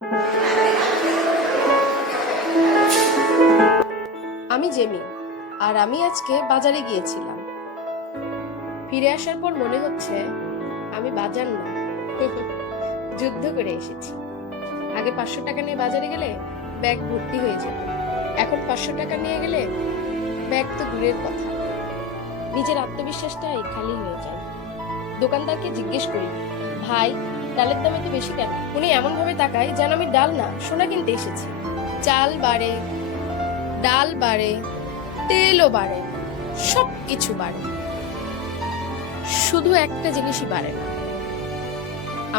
আমি জেমি, আর আমি আজকে বাজারে গিয়েছিলাম। ফিরে আসার পর মনে হচ্ছে আমি বাজার না, যুদ্ধ করে এসেছি। আগে 500 টাকা নিয়ে বাজারে গেলে ব্যাগ ভর্তি হয়ে যেত, এখন 500 টাকা নিয়ে গেলে ব্যাগ তো দূরের কথা, নিজের আত্মবিশ্বাসটাই খালি হয়ে যায়। দোকানদারকে জিজ্ঞেস করি, ভাই ডালের দাম এত বেশি কেন? উনি এমন ভাবে তাকায় যেন আমি ডাল না সোনা কিনতে এসেছি। চাল বাড়ে, ডাল বাড়ে, তেলও বাড়ে, সবকিছু বাড়ে, শুধু একটা জিনিসই বাড়ে না,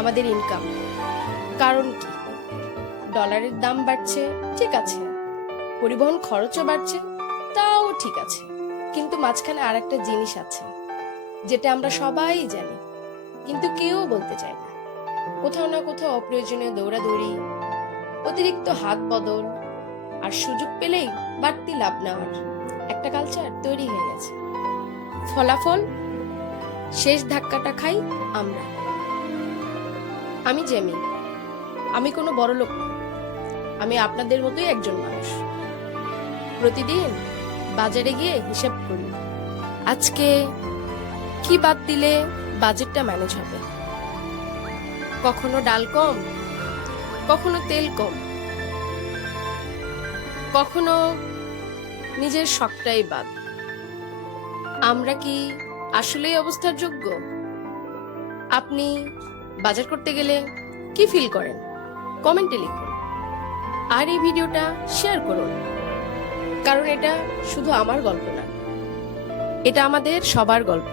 আমাদের ইনকাম। কারণ কি? ডলারের দাম বাড়ছে, ঠিক আছে, পরিবহন খরচও বাড়ছে, তাও ঠিক আছে, কিন্তু মাঝখানে আর একটা জিনিস আছে যেটা আমরা সবাই জানি, কিন্তু কেউ বলতে চায় না। কোথাও না কোথাও অপ্রয়োজনীয় দৌড়াদৌড়ি, অতিরিক্ত হাত বদল, আর সুযোগ পেলেই বাড়তি লাভ নেওয়ার একটা কালচার তৈরি হয়ে গেছে। ফলাফল, শেষ ধাক্কাটা খাই আমরা। আমি জেমি, আমি কোনো বড় লোক না, আমি আপনাদের মতোই একজন মানুষ। প্রতিদিন বাজারে গিয়ে হিসাব করি, আজকে কি বাদ দিলে বাজেটটা ম্যানেজ হবে। কখনো ডাল কম, কখনো তেল কম, কখনো নিজের শখটাই বাদ। আমরা কি আসলে এই অবস্থার যোগ্য? আপনি বাজার করতে গেলে কি ফিল করেন? কমেন্টে লিখুন, আর এই ভিডিওটা শেয়ার করুন, কারণ এটা শুধু আমার গল্প না, এটা আমাদের সবার গল্প।